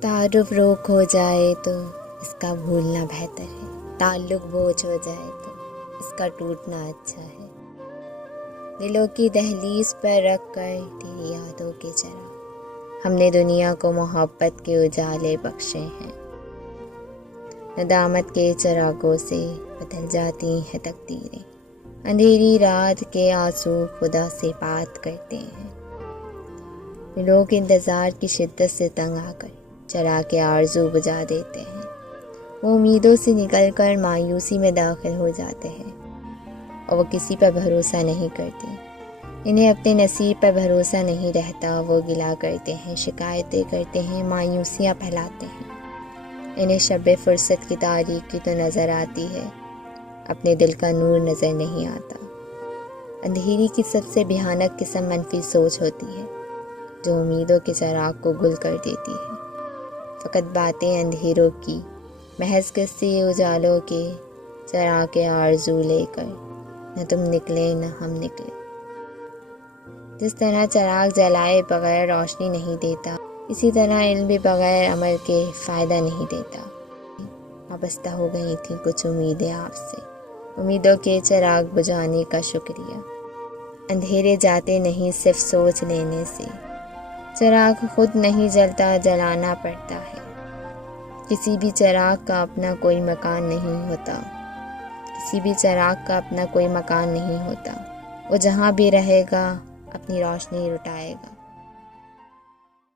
تعارف روک ہو جائے تو اس کا بھولنا بہتر ہے، تعلق بوجھ ہو جائے تو اس کا ٹوٹنا اچھا ہے۔ دلوں کی دہلیز پر رکھ کر تیری یادوں کے چراغ، ہم نے دنیا کو محبت کے اجالے بخشے ہیں۔ ندامت کے چراغوں سے بدل جاتی ہیں تقدیریں، اندھیری رات کے آنسو خدا سے بات کرتے ہیں۔ لوگ انتظار کی شدت سے تنگ آ کر چراغ کے آرزو بجھا دیتے ہیں، وہ امیدوں سے نکل کر مایوسی میں داخل ہو جاتے ہیں، اور وہ کسی پر بھروسہ نہیں کرتے۔ انہیں اپنے نصیب پر بھروسہ نہیں رہتا، وہ گلا کرتے ہیں، شکایتیں کرتے ہیں، مایوسیاں پھیلاتے ہیں۔ انہیں شب فرصت کی تاریکی تو نظر آتی ہے، اپنے دل کا نور نظر نہیں آتا۔ اندھیری کی سب سے بھیانک قسم منفی سوچ ہوتی ہے، جو امیدوں کے چراغ کو گل کر دیتی ہے۔ فقط باتیں اندھیروں کی، محض قصے اجالوں کے، چراغ کے آرزو لے کر نہ تم نکلے نہ ہم نکلے۔ جس طرح چراغ جلائے بغیر روشنی نہیں دیتا، اسی طرح علم بھی بغیر عمل کے فائدہ نہیں دیتا۔ وابستہ ہو گئی تھیں کچھ امیدیں آپ سے، امیدوں کے چراغ بجھانے کا شکریہ۔ اندھیرے جاتے نہیں صرف سوچ لینے سے، چراغ خود نہیں جلتا، جلانا پڑتا ہے۔ کسی بھی چراغ کا اپنا کوئی مکان نہیں ہوتا، کسی بھی چراغ کا اپنا کوئی مکان نہیں ہوتا، وہ جہاں بھی رہے گا اپنی روشنی لٹائے گا۔